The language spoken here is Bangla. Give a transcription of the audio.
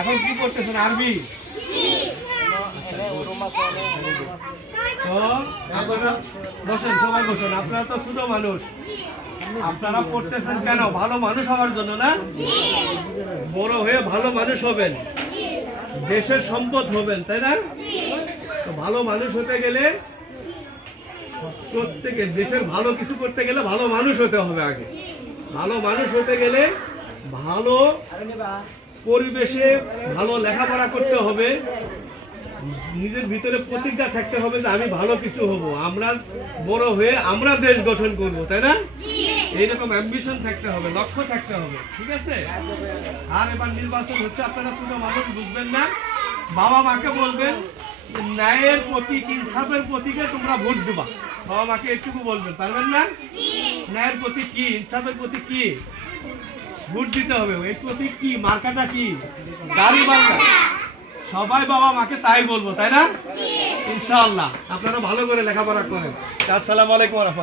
এখন কি করতেছেন আরবি? তো বসেন, সবাই বসেন। আপনারা তো ছোট মানুষ, আপনারা পড়তেছেন কেন? ভালো মানুষ হওয়ার জন্য না? বড় হয়ে ভালো মানুষ হবেন, দেশের সম্পদ হবেন, তাই না? তো ভালো মানুষ হতে গেলে প্রত্যেকে দেশের ভালো কিছু করতে গেলে ভালো মানুষ হতে হবে আগে। ভালো মানুষ হতে গেলে ভালো পরিবেশে ভালো লেখাপড়া করতে হবে, নিজের ভিতরে প্রতিজ্ঞা থাকতে হবে যে আমি ভালো কিছু হব, আমরা বড় হয়ে আমরা দেশ গঠন করব, তাই না? এইরকম অ্যাম্বিশন থাকতে হবে, লক্ষ্য থাকতে হবে, ঠিক আছে? আর এবার নির্বাচন হচ্ছে, আপনারা ছোট মানুষ বুঝবেন না, বাবা মাকে বলবেন ন্যায়ের প্রতীক ইনসাফের প্রতীকে তোমরা ভোট দেবা। বাবা মাকে একটুকু বলবেন, পারবেন না? ন্যায়ের প্রতীক কি, ইনসাফের প্রতীক কি? ভোট দিতে হবে। এই প্রতীক কি, মার্কাটা কি? গাড়ি মার্কা। সবাই বাবা মাকে তাই বলবো, তাই না? ইনশাআল্লাহ। আপনারা ভালো করে লেখাপড়া করেন। আসসালামু আলাইকুম ওয়া রাহমাতুল্লাহ।